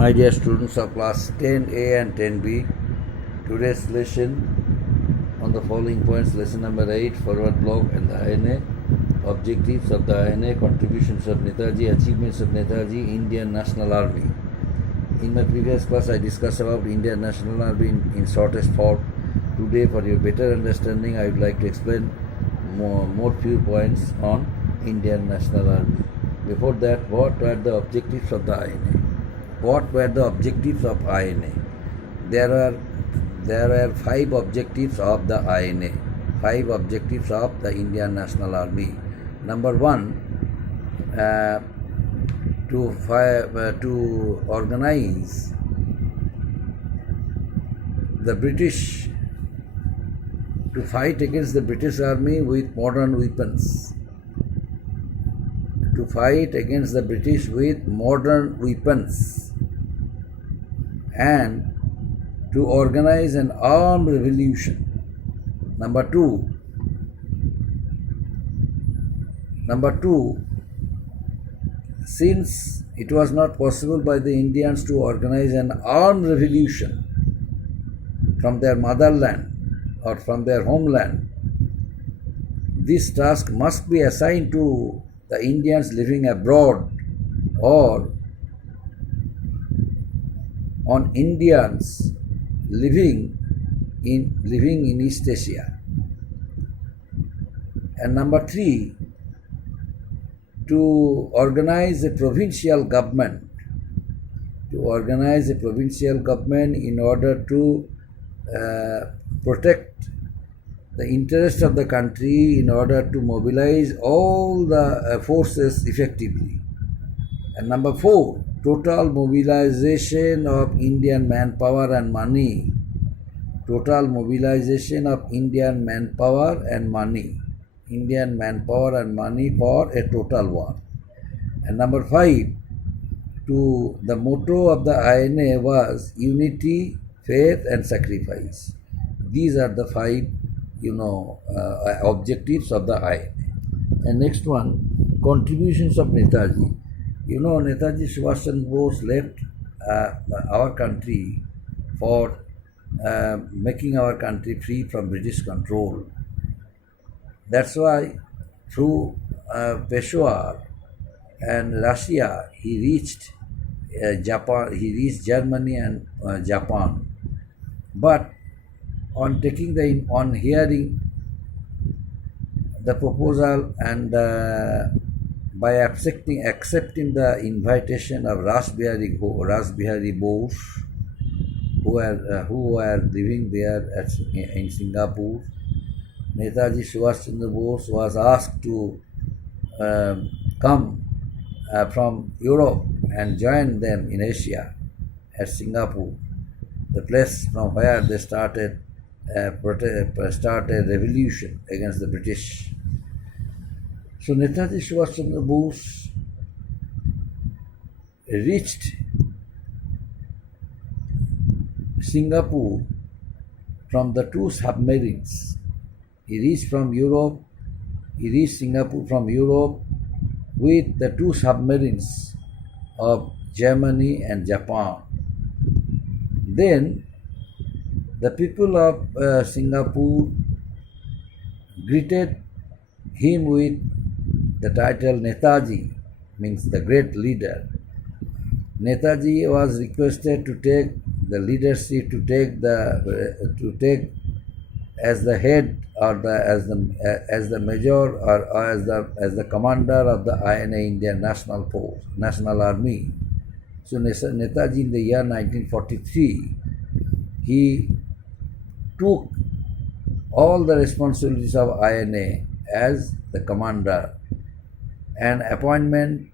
My dear students of class 10A and 10B, today's lesson on the following points: lesson number 8, forward block and the INA, objectives of the INA, contributions of Netaji, achievements of Netaji, Indian National Army. In my previous class, I discussed about Indian National Army in shortest form. Today, for your better understanding, I would like to explain more few points on Indian National Army. Before that, what were the objectives of the INA? What were the objectives of INA? There were 5 objectives of the INA, 5 objectives of the Indian National Army. Number 1, to organize the British, to fight against the British Army with modern weapons. To fight against the British with modern weapons. And to organize an armed revolution. Number two, since it was not possible by the Indians to organize an armed revolution from their motherland or from their homeland, this task must be assigned to the Indians living abroad or on Indians living in East Asia. And number 3, to organize a provincial government. In order to protect the interest of the country, in order to mobilize all the forces effectively. And number 4, total mobilization of Indian manpower and money. Total mobilization of Indian manpower and money. Indian manpower and money for a total war. And number 5, the motto of the INA was unity, faith and sacrifice. These are the 5, objectives of the INA. And next one, contributions of Netaji. Netaji Subhash Chandra Bose left our country for making our country free from British control. That's why through Peshawar and Russia, he reached Japan. He reached Germany and Japan. But on hearing the proposal and by accepting the invitation of Ras Bihari Bose, who were living there in Singapore, Netaji Subhash Chandra Bose was asked to come from Europe and join them in Asia at Singapore, the place from where they started a revolution against the British. So Netaji Subhash Chandra Bose reached Singapore from the 2 submarines. He reached Singapore from Europe with the 2 submarines of Germany and Japan. Then the people of Singapore greeted him with the title Netaji, means the great leader. Netaji was requested to take the leadership, to take as the head or as the major or as the commander of the INA, Indian National Army. So Netaji, in the year 1943, he took all the responsibilities of INA as the commander, and appointments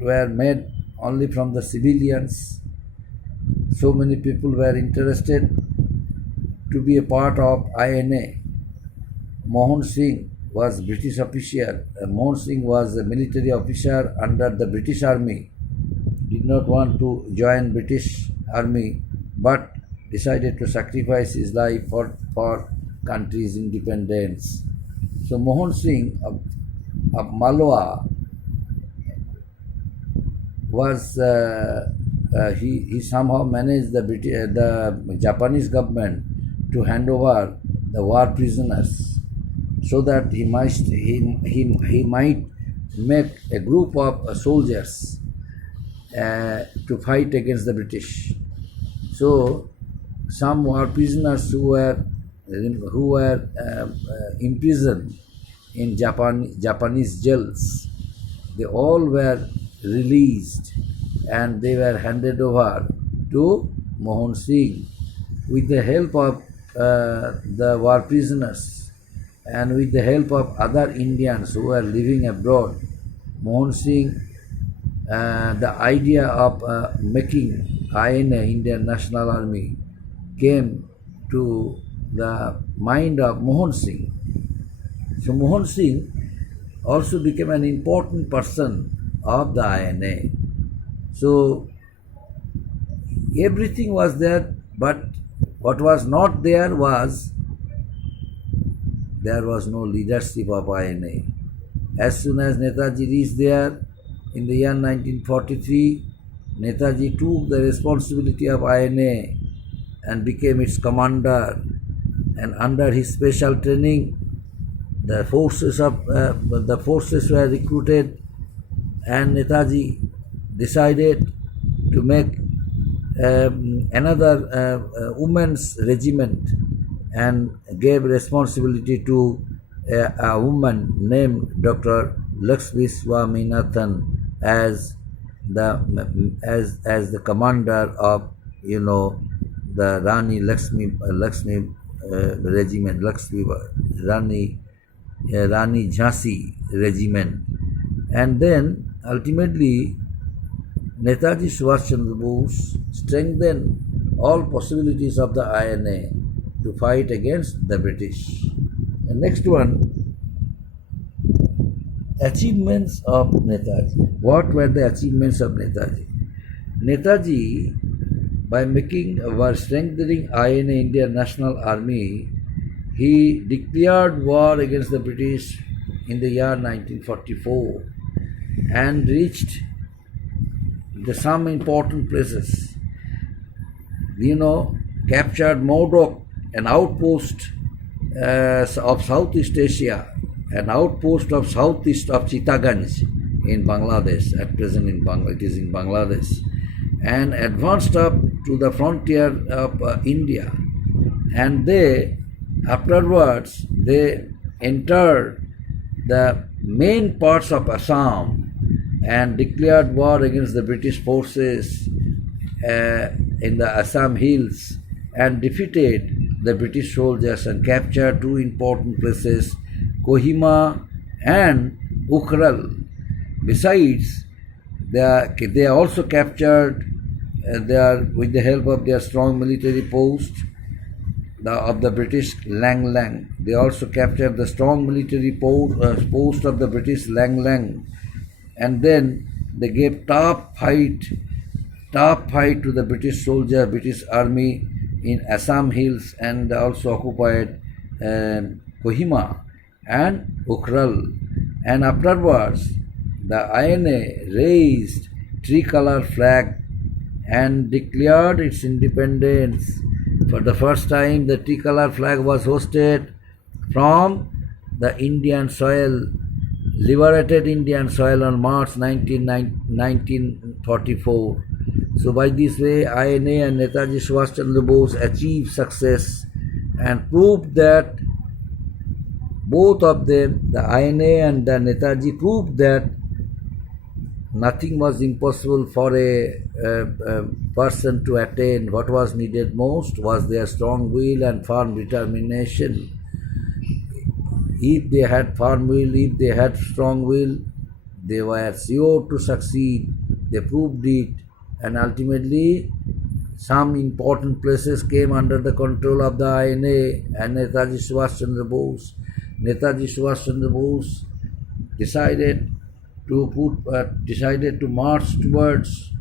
were made only from the civilians. So many people were interested to be a part of INA. Mohan Singh was British official. Mohan Singh was a military officer under the British Army. Did not want to join British Army, but decided to sacrifice his life for country's independence. So Mohan Singh of Malwa was he somehow managed the Japanese government to hand over the war prisoners so that he might make a group of soldiers to fight against the British. So some war prisoners who were imprisoned in Japanese jails, they all were released and they were handed over to Mohan Singh with the help of the war prisoners and with the help of other Indians who were living abroad. Mohan Singh, the idea of making INA, Indian National Army, came to the mind of Mohan Singh. So Mohan Singh also became an important person of the INA. So everything was there, but what was not there was no leadership of INA. As soon as Netaji reached there in the year 1943, Netaji took the responsibility of INA and became its commander. And under his special training, the forces were recruited, and Netaji decided to make another women's regiment and gave responsibility to a woman named Dr. Lakshmi Swaminathan as the commander of the Rani Lakshmi regiment, Rani Jhansi regiment. And then ultimately Netaji Subhash Chandra Bose strengthened all possibilities of the INA to fight against the British. And next one, achievements of Netaji. What were the achievements of Netaji? Netaji, by strengthening INA, Indian National Army, he declared war against the British in the year 1944 and reached some important places. Captured Modoc, an outpost of Southeast Asia, an outpost of southeast of Chittagong in Bangladesh. At present, it is in Bangladesh, and advanced up to the frontier of India. And afterwards, they entered the main parts of Assam and declared war against the British forces in the Assam hills and defeated the British soldiers and captured two important places, Kohima and Ukhrul. Besides, they also captured, with the help of their strong military post of the British, Lang Lang. They also captured the strong military post of the British, Lang Lang. And then they gave tough fight to the British soldier, British army in Assam hills, and also occupied Kohima and Ukhrul. And afterwards, the INA raised tricolor flag and declared its independence. For the first time, the tricolor flag was hoisted from the Indian soil, liberated Indian soil on March 1944. So by this way, INA and Netaji Subhash Chandra Bose achieved success and proved that both of them, the INA and the Netaji, proved that nothing was impossible for a person to attain. What was needed most was their strong will and firm determination. If they had firm will, if they had strong will, they were sure to succeed. They proved it, and ultimately some important places came under the control of the INA and Netaji Subhash Chandra Bose. Netaji Subhash Chandra Bose decided to march towards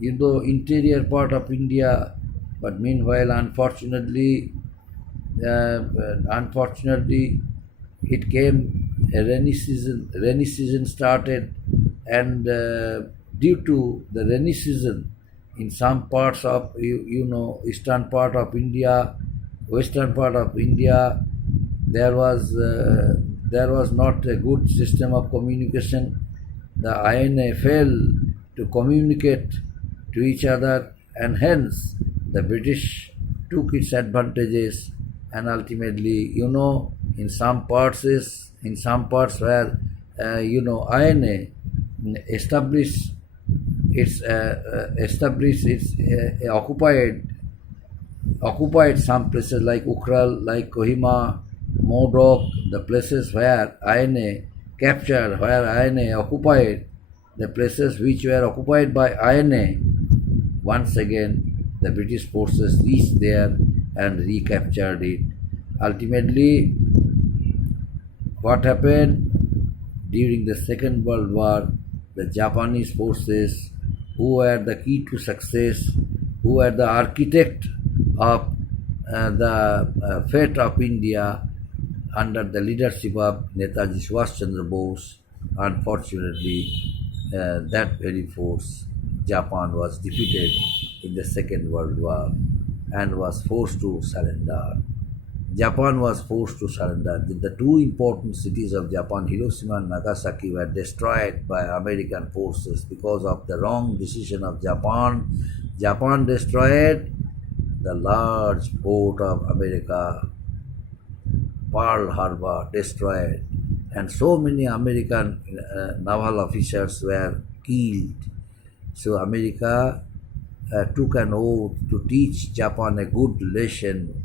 interior part of India, but meanwhile, unfortunately, it came a rainy season. Rainy season started, and due to the rainy season in some parts of eastern part of India, western part of India, there was not a good system of communication. The INA failed to communicate to each other, and hence the British took its advantages, and ultimately, in some parts where INA established its occupied some places like Ukral, like Kohima, Modok, the places where INA captured, where INA occupied, the places which were occupied by INA. Once again, the British forces reached there and recaptured it. Ultimately, what happened during the Second World War, the Japanese forces, who were the key to success, who were the architect of the fate of India under the leadership of Netaji Subhash Chandra Bose, unfortunately, that very force, Japan, was defeated in the Second World War and was forced to surrender. Japan was forced to surrender. The two important cities of Japan, Hiroshima and Nagasaki, were destroyed by American forces because of the wrong decision of Japan. Japan destroyed the large port of America, Pearl Harbor, destroyed, and so many American naval officers were killed. So America took an oath to teach Japan a good lesson,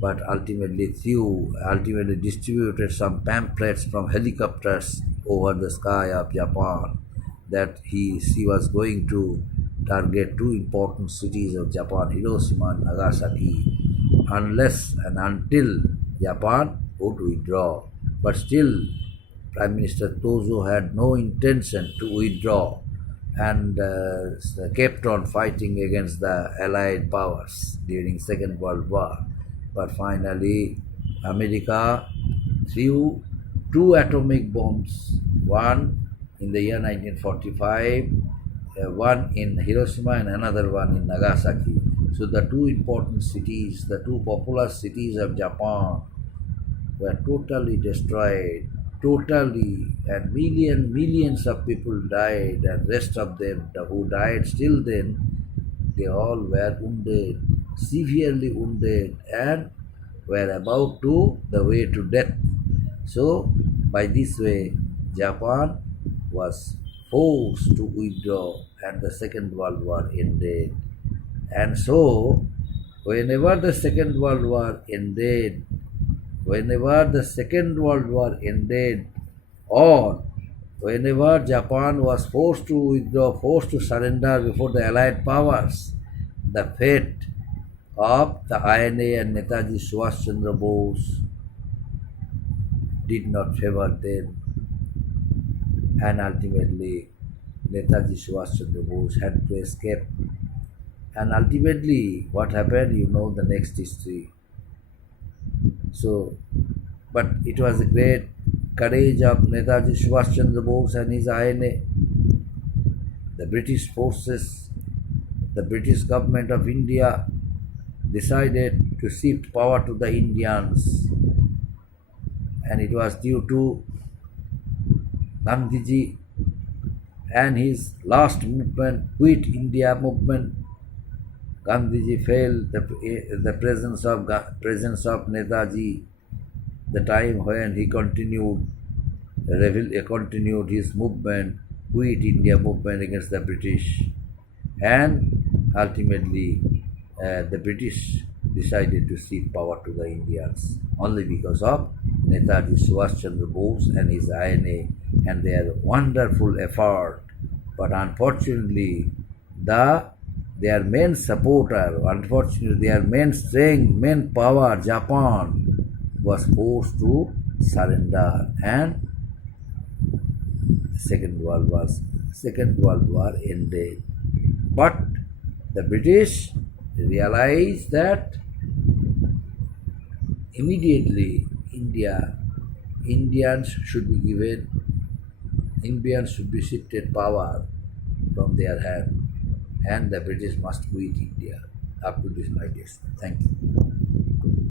but ultimately distributed some pamphlets from helicopters over the sky of Japan that she was going to target two important cities of Japan, Hiroshima and Nagasaki, unless and until Japan would withdraw. But still, Prime Minister Tozo had no intention to withdraw and kept on fighting against the Allied powers during Second World War. But finally, America threw two atomic bombs, one in the year 1945, one in Hiroshima and another one in Nagasaki. So the two important cities, the two populous cities of Japan were totally destroyed, and millions of people died, and rest of them who died still then, they all were wounded, severely wounded, and were about to the way to death. So by this way, Japan was forced to withdraw, and the Second World War ended. And so, whenever the Second World War ended, or whenever Japan was forced to withdraw, forced to surrender before the Allied powers, the fate of the INA and Netaji Subhash Chandra Bose did not favor them, and ultimately Netaji Subhash Chandra Bose had to escape. And ultimately, what happened, you know the next history. So, but it was a great courage of Netaji Subhash Chandra Bose and his INA. The British forces, the British government of India decided to shift power to the Indians, and it was due to Gandhiji and his last movement, Quit India movement. Gandhiji felt the presence of Netaji, the time when he continued his movement, Quit India movement against the British, and ultimately the British decided to cede power to the Indians only because of Netaji Subhash Chandra Bose and his INA and their wonderful effort. But unfortunately, their main supporter, their main strength, main power, Japan, was forced to surrender, and Second World War ended. But the British realized that immediately Indians should be shifted power from their hand, and the British must quit India up to this 90s. Thank you.